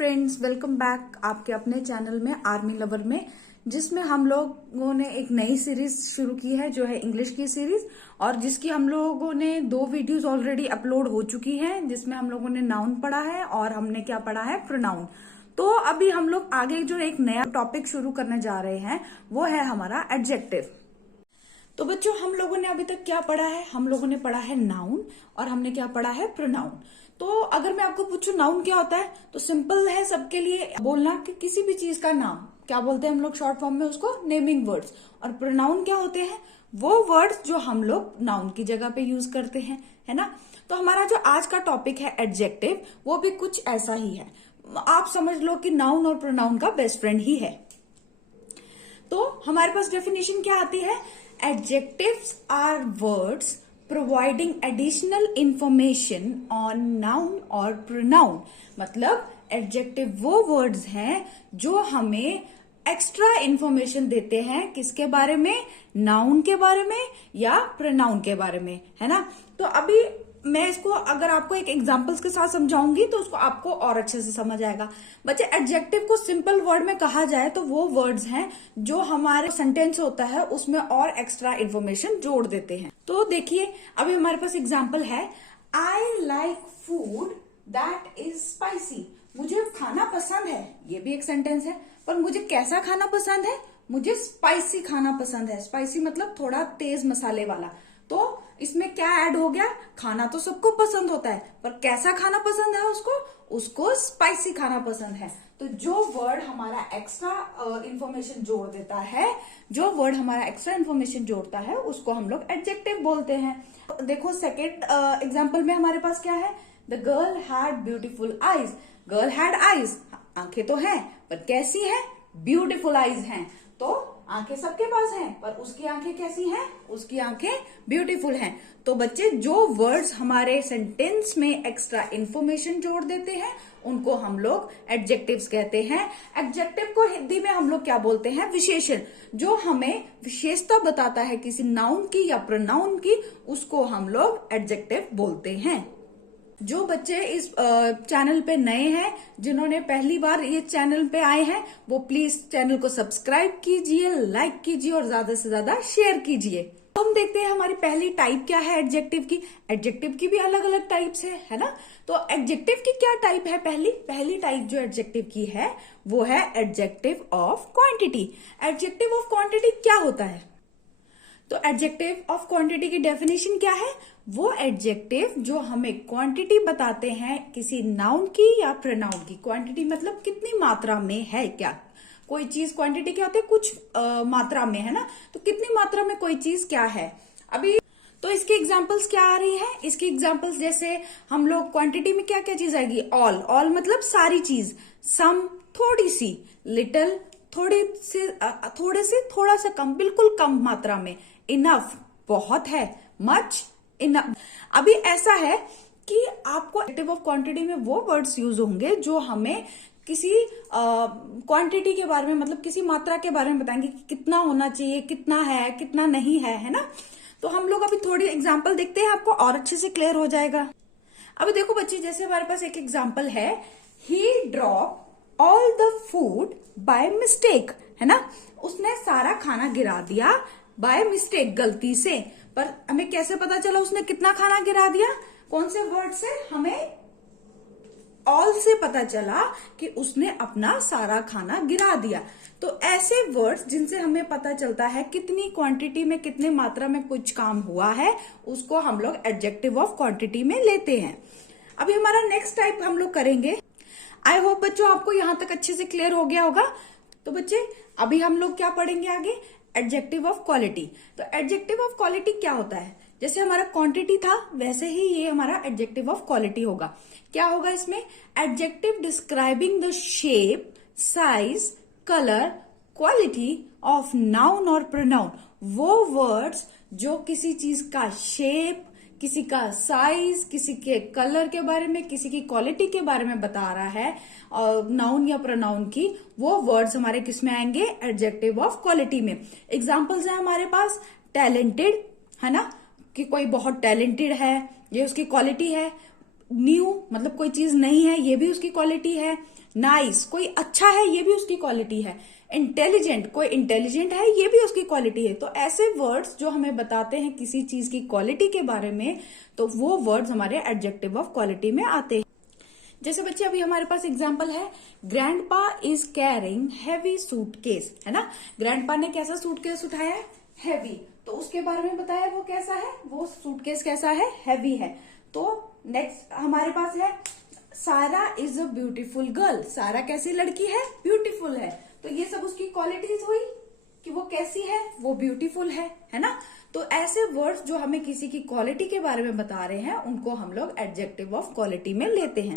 Friends, welcome back आपके अपने channel में आर्मी लवर में, जिसमें हम लोगों ने एक नई सीरीज शुरू की है जो है इंग्लिश की सीरीज, और जिसकी हम लोगों ने 2 वीडियोस ऑलरेडी अपलोड हो चुकी हैं, जिसमें हम लोगों ने नाउन पढ़ा है और हमने क्या पढ़ा है, प्रोनाउन। तो अभी हम लोग आगे जो एक नया टॉपिक शुरू करने जा रहे हैं वो है हमारा एडजेक्टिव। तो बच्चों, हम लोगों ने अभी तक क्या पढ़ा है? हम लोगों ने पढ़ा है नाउन और हमने क्या पढ़ा है, प्रोनाउन। तो अगर मैं आपको पूछूं नाउन क्या होता है, तो सिंपल है सबके लिए बोलना कि किसी भी चीज का नाम क्या बोलते हैं हम लोग शॉर्ट फॉर्म में, उसको नेमिंग वर्ड्स। और प्रोनाउन क्या होते हैं? वो वर्ड्स जो हम लोग नाउन की जगह पे यूज करते हैं, है ना। तो हमारा जो आज का टॉपिक है एडजेक्टिव, वो भी कुछ ऐसा ही है। आप समझ लो कि नाउन और प्रोनाउन का बेस्ट फ्रेंड ही है। तो हमारे पास डेफिनेशन क्या आती है? Adjectives are words providing additional information on noun or pronoun। मतलब एडजेक्टिव वो वर्ड्स हैं जो हमें एक्स्ट्रा इंफॉर्मेशन देते हैं, किसके बारे में? नाउन के बारे में या प्रोनाउन के बारे में, है ना। तो अभी मैं इसको अगर आपको एक एग्जांपल्स के साथ समझाऊंगी तो उसको आपको और अच्छे से समझ आएगा। बच्चे, एडजेक्टिव को सिंपल वर्ड में कहा जाए तो वो वर्ड्स हैं जो हमारे सेंटेंस होता है उसमें और एक्स्ट्रा इंफॉर्मेशन जोड़ देते हैं। तो देखिए, अभी हमारे पास एग्जांपल है, I like food that is spicy. मुझे खाना पसंद है, ये भी एक सेंटेंस है, पर मुझे कैसा खाना पसंद है? मुझे स्पाइसी खाना पसंद है। स्पाइसी मतलब थोड़ा तेज मसाले वाला। तो इसमें क्या ऐड हो गया? खाना तो सबको पसंद होता है, पर कैसा खाना पसंद है उसको स्पाइसी खाना पसंद है। तो जो वर्ड हमारा एक्स्ट्रा इंफॉर्मेशन जोड़ देता है, जो वर्ड हमारा एक्स्ट्रा इंफॉर्मेशन जोड़ता है, उसको हम लोग एडजेक्टिव बोलते हैं। देखो सेकेंड एग्जाम्पल में हमारे पास क्या है? The girl had beautiful eyes. Girl had eyes, आंखें तो हैं, पर कैसी है? ब्यूटीफुल आईज हैं। तो आंखें सबके पास हैं, पर उसकी आंखें कैसी हैं? उसकी आंखें ब्यूटीफुल हैं। तो बच्चे, जो वर्ड्स हमारे सेंटेंस में एक्स्ट्रा इंफॉर्मेशन जोड़ देते हैं उनको हम लोग एडजेक्टिव्स कहते हैं। एडजेक्टिव को हिंदी में हम लोग क्या बोलते हैं? विशेषण। जो हमें विशेषता बताता है किसी नाउन की या प्रोनाउन की, उसको हम लोग एडजेक्टिव बोलते हैं। जो बच्चे इस चैनल पे नए हैं, जिन्होंने पहली बार ये चैनल पे आए हैं, वो प्लीज चैनल को सब्सक्राइब कीजिए, लाइक कीजिए और ज्यादा से ज्यादा शेयर कीजिए। तो हम देखते हैं हमारी पहली टाइप क्या है एडजेक्टिव की। एडजेक्टिव की भी अलग अलग टाइप्स है ना। तो एडजेक्टिव की क्या टाइप है? पहली टाइप जो एडजेक्टिव की है वो है adjective of quantity. Adjective of quantity क्या होता है? तो एडजेक्टिव ऑफ क्वांटिटी की डेफिनेशन क्या है? वो एडजेक्टिव जो हमें क्वांटिटी बताते हैं किसी नाउन की या प्रोनाउन की। क्वांटिटी मतलब कितनी मात्रा में है, क्या कोई चीज, क्वांटिटी क्या होती है? कुछ मात्रा में, है ना। तो कितनी मात्रा में कोई चीज क्या है। अभी तो इसकी एग्जांपल्स क्या आ रही है? इसकी एग्जांपल्स जैसे हम लोग क्वांटिटी में क्या क्या चीज आएगी? ऑल मतलब सारी चीज, सम थोड़ी सी, लिटिल थोड़े से थोड़ा सा कम, बिल्कुल कम मात्रा में, इनफ बहुत है, मच इनफ। अभी ऐसा है कि आपको एडजेक्टिव ऑफ क्वांटिटी में वो वर्ड्स यूज होंगे जो हमें किसी क्वांटिटी के बारे में, मतलब किसी मात्रा के बारे में बताएंगे कि कितना होना चाहिए, कितना है, कितना नहीं है ना। तो हम लोग अभी थोड़ी एग्जांपल देखते हैं, आपको और अच्छे से क्लियर हो जाएगा। अभी देखो बच्चे, जैसे हमारे पास एक एग्जांपल है, he drop all the food by mistake, है ना। उसने सारा खाना गिरा दिया बाय मिस्टेक, गलती से। पर हमें कैसे पता चला उसने कितना खाना गिरा दिया? कौन से वर्ड से? हमें ऑल से पता चला कि उसने अपना सारा खाना गिरा दिया। तो ऐसे वर्ड्स जिनसे हमें पता चलता है कितनी क्वांटिटी में, कितने मात्रा में कुछ काम हुआ है, उसको हम लोग एडजेक्टिव ऑफ क्वांटिटी में लेते हैं। अभी हमारा नेक्स्ट टाइप हम लोग करेंगे। आई होप बच्चों आपको यहां तक अच्छे से क्लियर हो गया होगा। तो बच्चे, अभी हम लोग क्या पढ़ेंगे आगे? Adjective of quality. तो एडजेक्टिव ऑफ क्वालिटी क्या होता है? जैसे हमारा क्वांटिटी था वैसे ही ये हमारा एडजेक्टिव ऑफ क्वालिटी होगा। क्या होगा इसमें? Adjective describing the shape, size, colour, quality of noun और प्रोनाउन। वो वर्ड्स जो किसी चीज का शेप, किसी का साइज, किसी के कलर के बारे में, किसी की क्वालिटी के बारे में बता रहा है, और नाउन या प्रोनाउन की, वो वर्ड्स हमारे किस में आएंगे? एडजेक्टिव ऑफ क्वालिटी में। एग्जांपल्स हैं हमारे पास, टैलेंटेड, है ना, कि कोई बहुत टैलेंटेड है, ये उसकी क्वालिटी है। न्यू मतलब कोई चीज नहीं है, ये भी उसकी क्वालिटी है। नाइस कोई अच्छा है, ये भी उसकी क्वालिटी है। इंटेलिजेंट कोई इंटेलिजेंट है, ये भी उसकी क्वालिटी है। तो ऐसे वर्ड्स जो हमें बताते हैं किसी चीज की क्वालिटी के बारे में, तो वो वर्ड्स हमारे एडजेक्टिव ऑफ क्वालिटी में आते हैं। जैसे बच्चे अभी हमारे पास एग्जाम्पल है, grandpa is carrying heavy suitcase, है ना। ग्रैंडपा ने कैसा सूटकेस उठाया है, हैवी। तो उसके बारे में बताया वो कैसा है, वो सूटकेस कैसा है, हैवी है। तो नेक्स्ट हमारे पास है, सारा इज अ ब्यूटीफुल गर्ल। सारा कैसी लड़की है, ब्यूटीफुल है। तो ये सब उसकी क्वालिटीज हुई कि वो कैसी है, वो ब्यूटीफुल है ना। तो ऐसे वर्ड्स जो हमें किसी की क्वालिटी के बारे में बता रहे हैं, उनको हम लोग एडजेक्टिव ऑफ क्वालिटी में लेते हैं।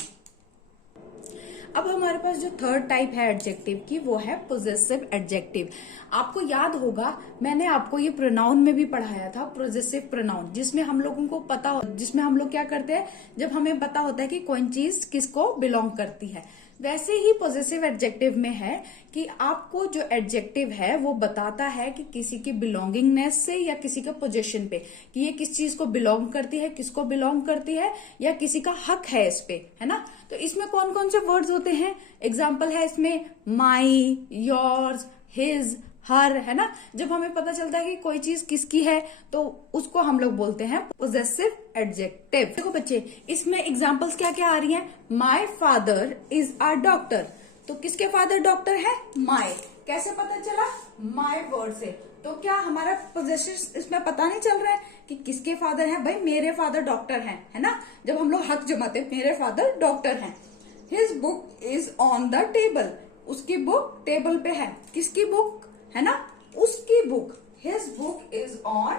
अब हमारे पास जो थर्ड टाइप है एडजेक्टिव की, वो है पोजेसिव एडजेक्टिव। आपको याद होगा मैंने आपको ये प्रोनाउन में भी पढ़ाया था, पोजेसिव प्रोनाउन, जिसमें हम लोगों को पता, जिसमें हम लोग क्या करते हैं, जब हमें पता होता है कि कौन चीज किसको बिलोंग करती है। वैसे ही पॉजिटिव एडजेक्टिव में है कि आपको जो एडजेक्टिव है वो बताता है कि किसी की बिलोंगिंगनेस से या किसी के पोजीशन पे, कि ये किस चीज को बिलोंग करती है, किसको बिलोंग करती है, या किसी का हक है इस पे, है ना। तो इसमें कौन कौन से वर्ड्स होते हैं, एग्जाम्पल है इसमें माई, योर्स, हिज, हर, है ना। जब हमें पता चलता है कि कोई चीज किसकी है तो उसको हम लोग बोलते हैं पोजेसिव एडजेक्टिव। देखो बच्चे, इसमें एग्जांपल्स क्या क्या आ रही हैं, my father is a doctor. तो किसके फादर डॉक्टर है, माय। कैसे पता चला, माय वर्ड से। तो क्या हमारा पोजेसिव इसमें पता नहीं चल रहा है कि किसके फादर है, भाई मेरे फादर डॉक्टर हैं, है ना। जब हम लोग हक जमाते हैं, मेरे फादर डॉक्टर हैं। His book is on the table, उसकी बुक टेबल पे है। किसकी बुक, है ना, उसकी book. His book is on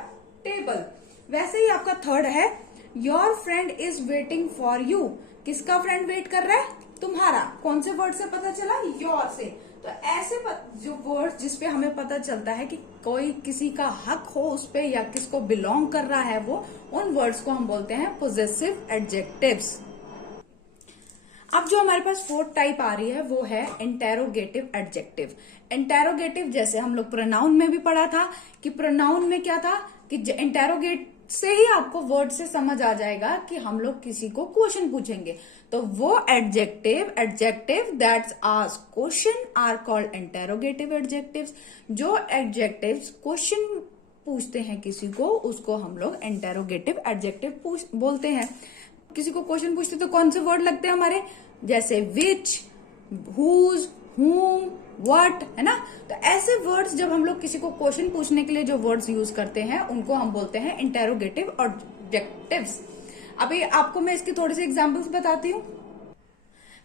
table. वैसे ही आपका थर्ड है, your friend is waiting for you. किसका फ्रेंड वेट कर रहा है, तुम्हारा। कौन से वर्ड से पता चला, योर से। तो ऐसे जो वर्ड जिसपे हमें पता चलता है कि कोई किसी का हक हो उस पे या किसको बिलोंग कर रहा है वो, उन वर्ड्स को हम बोलते हैं पोजेसिव एडजेक्टिव्स। अब जो हमारे पास फोर्थ टाइप आ रही है वो है इंटेरोगेटिव एडजेक्टिव। इंटेरोगेटिव जैसे हम लोग प्रोनाउन में भी पढ़ा था कि प्रोनाउन में क्या था कि इंटेरोगेट से ही आपको वर्ड से समझ आ जाएगा कि हम लोग किसी को क्वेश्चन पूछेंगे। तो वो adjective that's ask question are called interrogative adjectives. जो एडजेक्टिव्स क्वेश्चन पूछते हैं किसी को, उसको हम लोग इंटेरोगेटिव एडजेक्टिव बोलते हैं। किसी को क्वेश्चन पूछते तो कौन से वर्ड लगते हैं हमारे, जैसे विच, हुज, हुम, व्हाट, है ना। तो ऐसे वर्ड्स जब हम लोग किसी को क्वेश्चन पूछने के लिए जो वर्ड्स यूज करते हैं उनको हम बोलते हैं इंटेरोगेटिव एडजेक्टिव्स। अभी आपको मैं इसकी थोड़ी सी एग्जांपल्स बताती हूँ।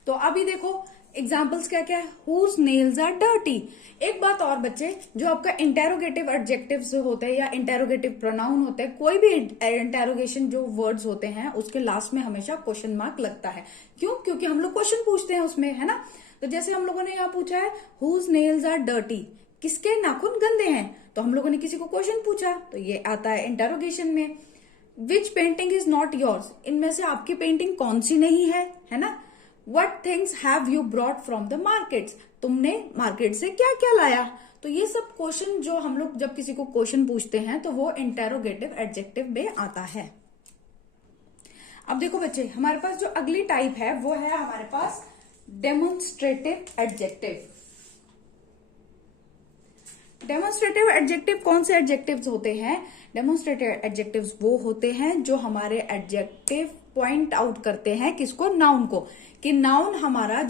तो अभी देखो एग्जाम्पल्स क्या क्या है, हुज नेल्स आर डर्टी। एक बात और बच्चे, जो आपका इंटेरोगेटिव एडजेक्टिव्स होते हैं या इंटेरोगेटिव प्रोनाउन होते हैं, कोई भी इंटेरोगेशन जो वर्ड्स होते हैं उसके लास्ट में हमेशा क्वेश्चन मार्क लगता है। क्यों, क्योंकि हम लोग क्वेश्चन पूछते हैं उसमें, है ना। तो जैसे हम लोगों ने यहाँ पूछा है हुज नेल्स आर डर्टी, किसके नाखून गंदे हैं, तो हम लोगों ने किसी को क्वेश्चन पूछा, तो ये आता है इंटेरोगेशन में। विच पेंटिंग इज नॉट योर्स, इनमें से आपकी पेंटिंग कौन सी नहीं है ना। What things have you brought from the markets, तुमने मार्केट से क्या क्या लाया। तो ये सब क्वेश्चन जो हम लोग जब किसी को क्वेश्चन पूछते हैं तो वो इंटेरोगेटिव एडजेक्टिव में आता है। अब देखो बच्चे, हमारे पास जो अगली टाइप है वो है हमारे पास डेमोन्स्ट्रेटिव एडजेक्टिव। डेमोन्स्ट्रेटिव एडजेक्टिव कौन से एडजेक्टिव्स होते हैं, डेमोन्स्ट्रेटिव एडजेक्टिव्स वो होते हैं जो हमारे एडजेक्टिव पॉइंट आउट करते हैं किसको, नाउन को, कि नाउन हमारा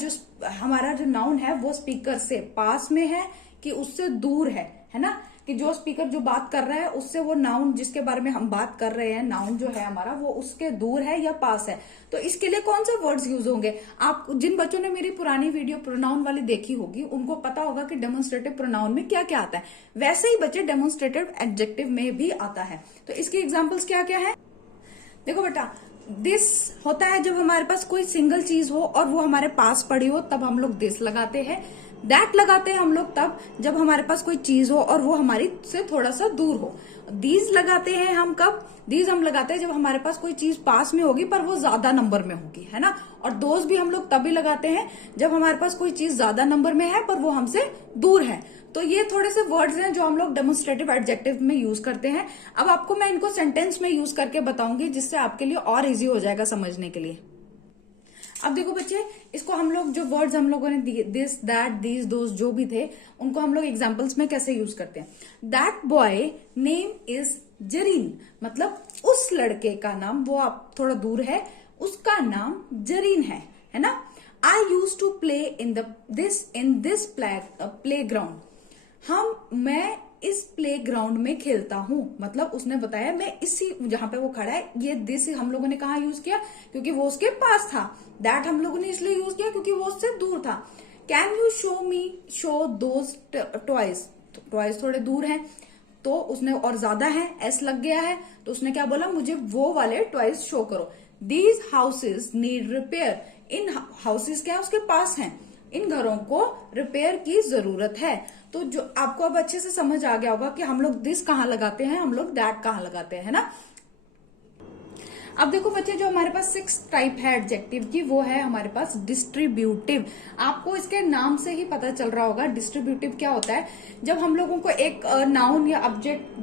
जो नाउन है वो स्पीकर से पास में है कि उससे दूर है ना। कि जो स्पीकर जो बात कर रहा है उससे वो नाउन जिसके बारे में हम बात कर रहे हैं, नाउन जो है हमारा, वो उसके दूर है या पास है। तो इसके लिए कौन से वर्ड्स यूज होंगे, आप जिन बच्चों ने मेरी पुरानी वीडियो प्रोनाउन वाली देखी होगी उनको पता होगा कि डेमोन्स्ट्रेटिव प्रोनाउन में क्या क्या आता है। वैसे ही बच्चे डेमोन्स्ट्रेटिव एडजेक्टिव में भी आता है। तो इसकी एग्जाम्पल्स क्या क्या है, देखो बेटा, दिस होता है जब हमारे पास कोई सिंगल चीज हो और वो हमारे पास पड़ी हो तब हम लोग दिस लगाते हैं। दैट लगाते हैं हम लोग तब जब हमारे पास कोई चीज हो और वो हमारी से थोड़ा सा दूर हो। दीज लगाते हैं हम कब, दीज हम लगाते हैं जब हमारे पास कोई चीज पास में होगी पर वो ज्यादा नंबर में होगी, है ना। और दोज भी हम लोग तभी लगाते हैं जब हमारे पास कोई चीज ज्यादा नंबर में है पर वो हमसे दूर है। तो ये थोड़े से वर्ड्स हैं जो हम लोग डेमोन्स्ट्रेटिव एडजेक्टिव में यूज करते हैं। अब आपको मैं इनको सेंटेंस में यूज करके बताऊंगी जिससे आपके लिए और इजी हो जाएगा समझने के लिए। अब देखो बच्चे, इसको हम लोग जो वर्ड्स हम लोगों ने दिस, दैट, दीज, दोज जो भी थे, उनको हम लोग एग्जाम्पल्स में कैसे यूज करते हैं। That boy name is Zareen, मतलब उस लड़के का नाम, वो आप थोड़ा दूर है, उसका नाम जरीन है ना। I use to play in this playground, मैं इस प्ले ग्राउंड में खेलता हूं, मतलब उसने बताया मैं इसी, जहां पे वो खड़ा है, ये दिस हम लोगों ने कहा यूज किया क्योंकि वो उसके पास था। दैट हम लोगों ने इसलिए यूज किया क्योंकि वो उससे दूर था। Can you show those toys, toys थोड़े दूर हैं तो उसने, और ज्यादा है, एस लग गया है, तो उसने क्या बोला, मुझे वो वाले टॉयज शो करो। These houses need repair, in houses क्या उसके पास हैं, इन घरों को रिपेयर की जरूरत है। तो जो आपको अब अच्छे से समझ आ गया होगा कि हम लोग दिस कहाँ लगाते हैं, हम लोग दैट कहाँ लगाते हैं, है ना। अब देखो बच्चे, जो हमारे पास 6 टाइप है एडजेक्टिव की, वो है हमारे पास डिस्ट्रीब्यूटिव। आपको इसके नाम से ही पता चल रहा होगा डिस्ट्रीब्यूटिव क्या होता है। जब हम लोगों को एक नाउन या ऑब्जेक्ट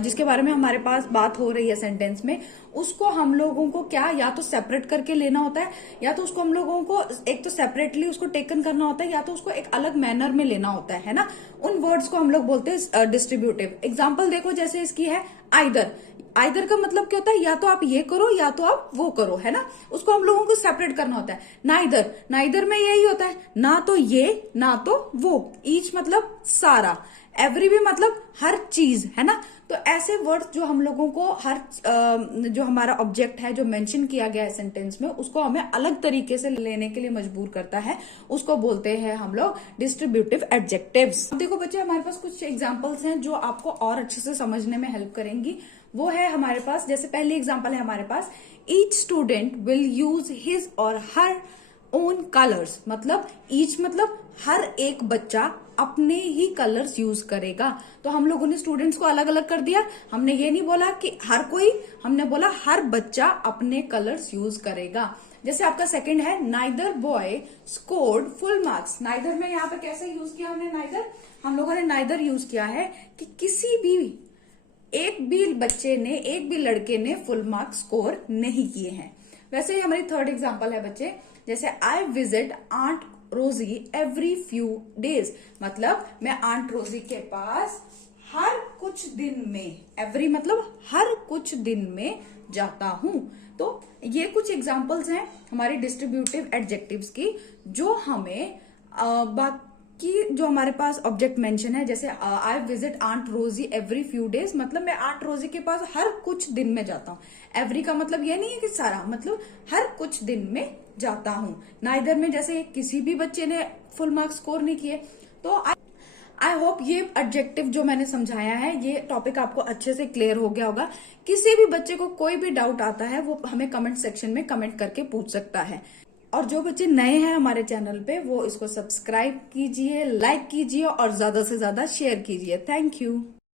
जिसके बारे में हमारे पास बात हो रही है सेंटेंस में, उसको हम लोगों को क्या, या तो सेपरेट करके लेना होता है, या तो उसको हम लोगों को एक तो सेपरेटली उसको टेकन करना होता है, या तो उसको एक अलग मैनर में लेना होता है ना। उन वर्ड्स को हम लोग बोलते हैं डिस्ट्रीब्यूटिव। एग्जाम्पल देखो, जैसे इसकी है आइदर। आइदर का मतलब क्या होता है, या तो आप ये करो या तो आप वो करो, है ना। उसको हम लोगों को सेपरेट करना होता है। नाइदर, नाइदर में यही होता है, ना तो ये ना तो वो। ईच मतलब सारा, एवरी भी मतलब हर चीज, है ना। तो ऐसे वर्ड्स जो हम लोगों को जो हमारा ऑब्जेक्ट है जो मेंशन किया गया है सेंटेंस में, उसको हमें अलग तरीके से लेने के लिए मजबूर करता है, उसको बोलते हैं हम लोग डिस्ट्रीब्यूटिव एडजेक्टिव्स। देखो बच्चे, हमारे पास कुछ एग्जांपल्स हैं जो आपको और अच्छे से समझने में हेल्प करेंगी। वो है हमारे पास, जैसे पहली एग्जांपल है हमारे पास, each student will use his or her own colours, मतलब ईच मतलब हर एक बच्चा अपने ही कलर्स यूज करेगा। तो हम लोगों ने स्टूडेंट्स को अलग अलग कर दिया, हमने ये नहीं बोला कि हर कोई, हमने बोला हर बच्चा अपने कलर्स यूज करेगा। जैसे आपका सेकंड है, neither boy scored full marks. Neither में यहाँ पे कैसे यूज किया हमने नाइदर, हम लोगों ने नाइदर यूज किया है कि किसी भी एक भी बच्चे ने, एक भी लड़के ने फुल मार्क्स स्कोर नहीं किए हैं। वैसे ही हमारी थर्ड एग्जांपल है बच्चे, जैसे आई विजिट आंट रोजी एवरी फ्यू डेज, मतलब मैं आंट रोजी के पास हर कुछ दिन में, एवरी मतलब हर कुछ दिन में जाता हूं। तो ये कुछ एग्जांपल्स हैं हमारी डिस्ट्रीब्यूटिव एडजेक्टिव्स की, जो हमें कि जो हमारे पास ऑब्जेक्ट मेंशन है, जैसे आई विजिट आंट रोजी एवरी फ्यू डेज, मतलब मैं आंट रोजी के पास हर कुछ दिन में जाता हूँ। एवरी का मतलब ये नहीं है कि सारा, मतलब हर कुछ दिन में जाता हूँ। नाइदर में जैसे किसी भी बच्चे ने फुल मार्क्स स्कोर नहीं किए। तो आई होप ये एडजेक्टिव जो मैंने समझाया है, ये टॉपिक आपको अच्छे से क्लियर हो गया होगा। किसी भी बच्चे को कोई भी डाउट आता है, वो हमें कमेंट सेक्शन में कमेंट करके पूछ सकता है। और जो बच्चे नए हैं हमारे चैनल पे, वो इसको सब्सक्राइब कीजिए, लाइक कीजिए और ज्यादा से ज्यादा शेयर कीजिए। Thank you.